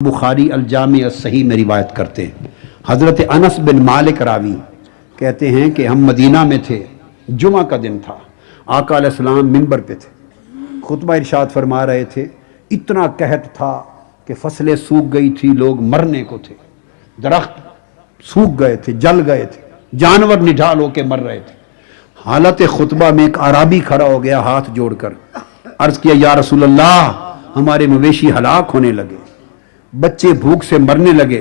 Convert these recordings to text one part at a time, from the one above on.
बुखारी अल-जामी अस-सही में रिवायत करते हैं। हज़रत अनस बिन मालिक रावी कहते हैं कि हम मदीना में थे, जुमा का दिन था, आका अलैहिस्सलाम मिंबर पे थे, खुतबा इरशाद फरमा रहे थे। इतना कहत था कि फसलें सूख गई थी, लोग मरने को थे, दरख्त सूख गए थे, जल गए थे, जानवर निढाल होके मर रहे थे। हालत खुतबा में एक आराबी खड़ा हो गया, हाथ जोड़कर अर्ज किया, या रसूल अल्लाह, हमारे मवेशी हलाक होने लगे, बच्चे भूख से मरने लगे,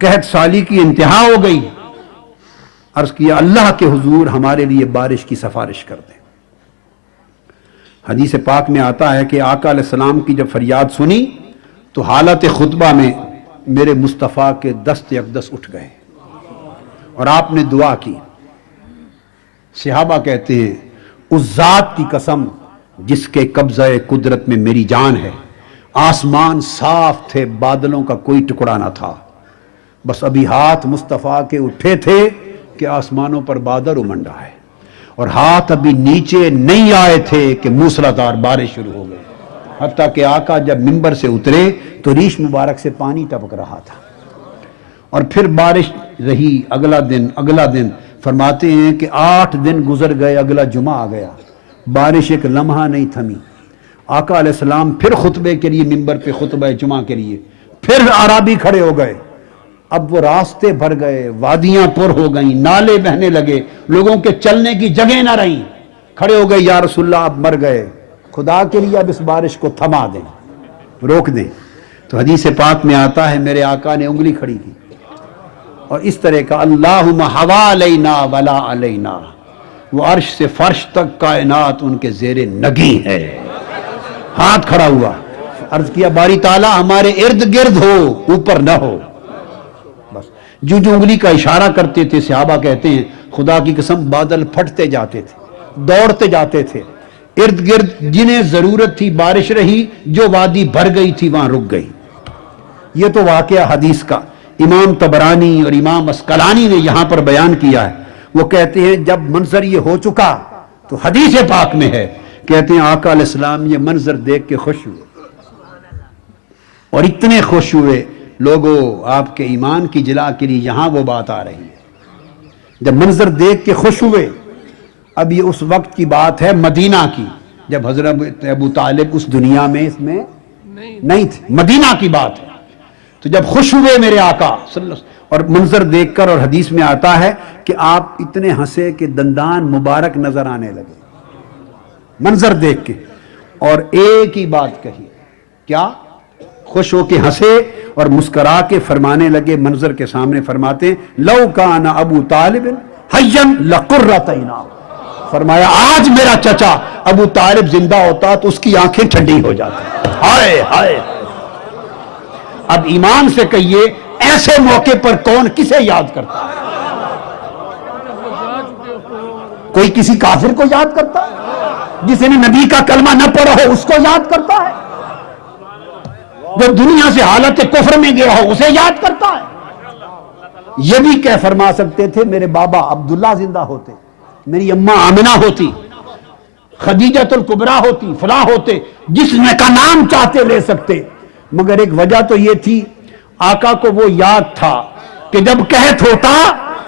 कहत साली की इंतहा हो गई। अर्ज किया, अल्लाह के हुजूर हमारे लिए बारिश की सिफारिश कर दें। हदीस पाक में आता है कि आका अलैहिस्सलाम की जब फरियाद सुनी तो हालत खुतबा में मेरे मुस्तफ़ा के दस्त यकदस उठ गए और आपने दुआ की। सहाबा कहते हैं, उस जात की कसम जिसके कब्ज़े कुदरत में मेरी जान है, आसमान साफ थे, बादलों का कोई टुकड़ा ना था, बस अभी हाथ मुस्तफ़ा के उठे थे कि आसमानों पर बादल उमंडा है, और हाथ अभी नीचे नहीं आए थे कि मूसलाधार बारिश शुरू हो गई। हत्ता कि आका जब मिंबर से उतरे तो रीश मुबारक से पानी टपक रहा था, और फिर बारिश रही। अगला दिन फरमाते हैं कि 8 दिन गुजर गए, अगला जुमा आ गया, बारिश एक लम्हा नहीं थमी। आका अलैहिस्सलाम फिर खुतबे के लिए मिंबर पे, खुतबे जुमा के लिए फिर आराबी खड़े हो गए। अब वो रास्ते भर गए, वादियां पुर हो गई, नाले बहने लगे, लोगों के चलने की जगह ना रही। खड़े हो गए, या रसूलल्लाह अब मर गए, खुदा के लिए अब इस बारिश को थमा दें, रोक दें। तो हदीस पाक में आता है, मेरे आका ने उंगली खड़ी की और इस तरह का, अल्लाहुम्मा हवा अलैना वला अलैना, वो अर्श से फर्श तक कायनात उनके ज़ेरे नगी है। हाथ खड़ा हुआ, अर्ज किया, बारी ताला हमारे इर्द गिर्द हो, ऊपर न हो। बस जो उंगली का इशारा करते थे, सहाबा कहते हैं, खुदा की कसम बादल फटते जाते थे, दौड़ते जाते थे, इर्द गिर्द जिन्हें जरूरत थी बारिश रही, जो वादी भर गई थी वहां रुक गई। यह तो वाकया हदीस का इमाम तबरानी और इमाम अस्कलानी ने यहां पर बयान किया है। वो कहते हैं, जब मंजर ये हो चुका तो हदीस पाक में है, कहते हैं आका अलैहिस्सलाम ये मंजर देख के खुश हुए, और इतने खुश हुए, लोगों आपके ईमान की जिला के लिए यहां वो बात आ रही है। जब मंजर देख के खुश हुए, अब ये उस वक्त की बात है मदीना की, जब हजरत अबू तालिब उस दुनिया में इसमें नहीं थे, मदीना की बात है। तो जब खुश हुए मेरे आका और मंजर देखकर, और हदीस में आता है कि आप इतने हंसे कि दंदान मुबारक नजर आने लगे मंजर देख के, और एक ही बात कही, क्या? खुश होके हंसे और मुस्करा के फरमाने लगे मंजर के सामने, फरमाते, लौ काना अबू तालिब हय्यन लकुर्रत ऐना, फरमाया आज मेरा चचा अबू तालिब जिंदा होता तो उसकी आंखें ठंडी हो जाती। हाय हाय। अब ईमान से कहिए, ऐसे मौके पर कौन किसे याद करता है? कोई किसी काफिर को याद करता है? जिसने नबी का कलमा न पढ़ा हो उसको याद करता है? जो दुनिया से हालत कुफ्र में गया हो उसे याद करता है? यह भी कह फरमा सकते थे, मेरे बाबा अब्दुल्ला जिंदा होते, मेरी अम्मा आमिना होती, खदीजतुल कुबरा होती, फलां होते, जिसने का नाम चाहते ले सकते। मगर एक वजह तो यह थी, आका को वो याद था कि जब कहत होता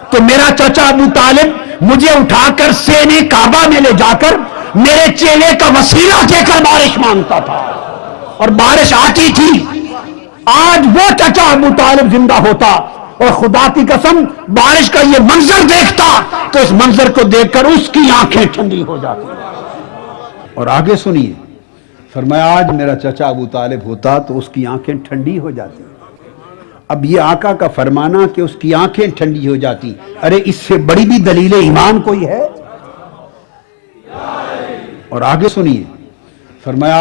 तो मेरा चचा अबू तालिब मुझे उठाकर सेने काबा में ले जाकर मेरे चेले का वसीला देकर बारिश मांगता था, और बारिश आती थी। आज वो चचा अबू तालिब जिंदा होता और खुदा की कसम बारिश का ये मंजर देखता तो इस मंजर को देखकर उसकी आंखें ठंडी हो जाती। और आगे सुनिए, फरमाया आज मेरा चचा अबू तालिब होता तो उसकी आंखें ठंडी हो जाती। अब ये आका का फरमाना कि उसकी आंखें ठंडी हो जाती, अरे इससे बड़ी भी दलील ईमान कोई है? और आगे सुनिए, फरमाया